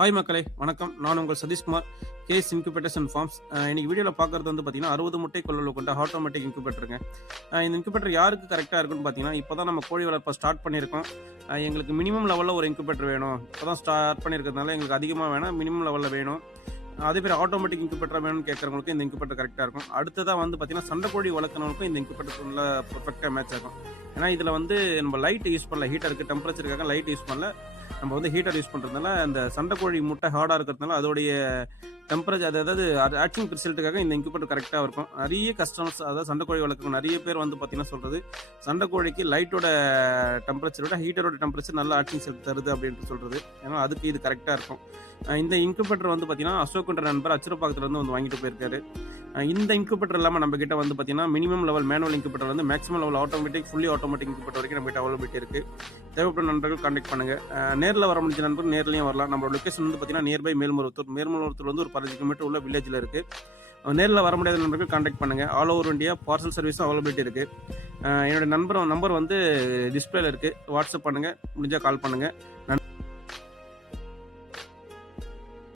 Hi மக்களே வணக்கம். நான் உங்கள் Satheeshkumar, KS incubators and farms. இன்னைக்கு வீடியோவில் பார்க்குறது வந்து பார்த்தீங்கன்னா 60 முட்டை கொள்ளளவு கொண்ட ஆட்டோமேட்டிக் இன்குபேட்டருங்க. இந்த இன்குபேட்டர் யாருக்கு கரெக்டாக இருக்குன்னு பார்த்தீங்கன்னா, இப்போ தான் நம்ம கோழி வளர்ப்பை ஸ்டார்ட் பண்ணியிருக்கோம். எங்களுக்கு மினிமம் லெவலில் ஒரு இன்குபேட்டர் வேணும். இப்போ தான் ஸ்டார்ட் பண்ணியிருக்கிறதுனால எங்களுக்கு அதிகமாக வேணாம், மினிமம் லெவலில் வேணும். அதே பேர் ஆட்டோமேட்டிக் இன்குபேட்டர் வேணும்னு கேட்குறவங்களுக்கு இந்த இன்குபேட்டர் கரெக்டாக இருக்கும். அடுத்ததாக வந்து பார்த்தீங்கன்னா சண்டைக்கோழி வளர்க்குறவங்களுக்கும் இந்த இன்குபேட்டர் நல்லா பர்ஃபெக்டாக மேட்ச் ஆகும். ஏன்னா இதில் வந்து நம்ம லைட் யூஸ் பண்ணல, ஹீட்டருக்கு டெம்பரேச்சருக்காக லைட் யூஸ் பண்ணல. நம்ம வந்து ஹீட்டர் யூஸ் பண்ணுறதுனால அந்த சண்டைக்கோழி முட்டை ஹார்டாக இருக்கிறதுனால அதோடைய டெம்பரேச்சர் அதாவது ஆக்டிங் ரிசல்ட்டுக்காக இந்த இன்குபேட்டர் கரெக்டாக இருக்கும். நிறைய கஸ்டமர்ஸ் அதாவது சண்டைக்கோழி வளர்க்குற நிறைய பேர் வந்து பார்த்தீங்கன்னா சொல்கிறது சண்டைக்கோழிக்கு லைட்டோட டெம்பரேச்சரோட ஹீட்டரோட டெம்பரேச்சர் நல்ல ஆக்டிங் ரிசல்ட் தருது அப்படின்ட்டு சொல்கிறது. ஏன்னா அதுக்கு இது கரெக்டாக இருக்கும். இந்த இன்குபேட்டர் வந்து பார்த்தீங்கன்னா அசோக்குன்ற நண்பர் அச்சிரப்பாக்கத்துலேருந்து வந்து வாங்கிட்டு போயிருக்காரு. இந்த இன்குபேட்டர் இல்லாமல் நம்ம கிட்ட வந்து பார்த்தீங்கன்னா மினிமம் லெவல் மேனுவல் இன்குபேட்டர் வந்து maximum level automatic fully automatic incubator வரைக்கும் நம்ம கிட்ட அவைலபிலிட்டி இருக்குது. தேவைப்படும் நண்பர்கள் கான்டாக்ட் பண்ணுங்கள். நேரில் வர முடிஞ்ச நண்பர்கள் நேர்லையும் வரலாம். நம்ம லொக்கேஷன் வந்து பார்த்தீங்கன்னா நியர்பை மேல்மருவத்தூர் வந்து ஒரு 15 கிலோமீட்டர் உள்ள வில்லேஜில் இருக்குது. நேரில் வர முடியாத நண்பர்கள் கான்டாக்ட் பண்ணுங்கள். ஆல் ஓவர் இந்தியா பார்சல் சர்வீஸும் அவைலபிலிட்டி இருக்குது. என்னோட நம்பர் வந்து டிஸ்பிளேல இருக்குது. வாட்ஸ்அப் பண்ணுங்கள், முடிஞ்சால் கால் பண்ணுங்கள்.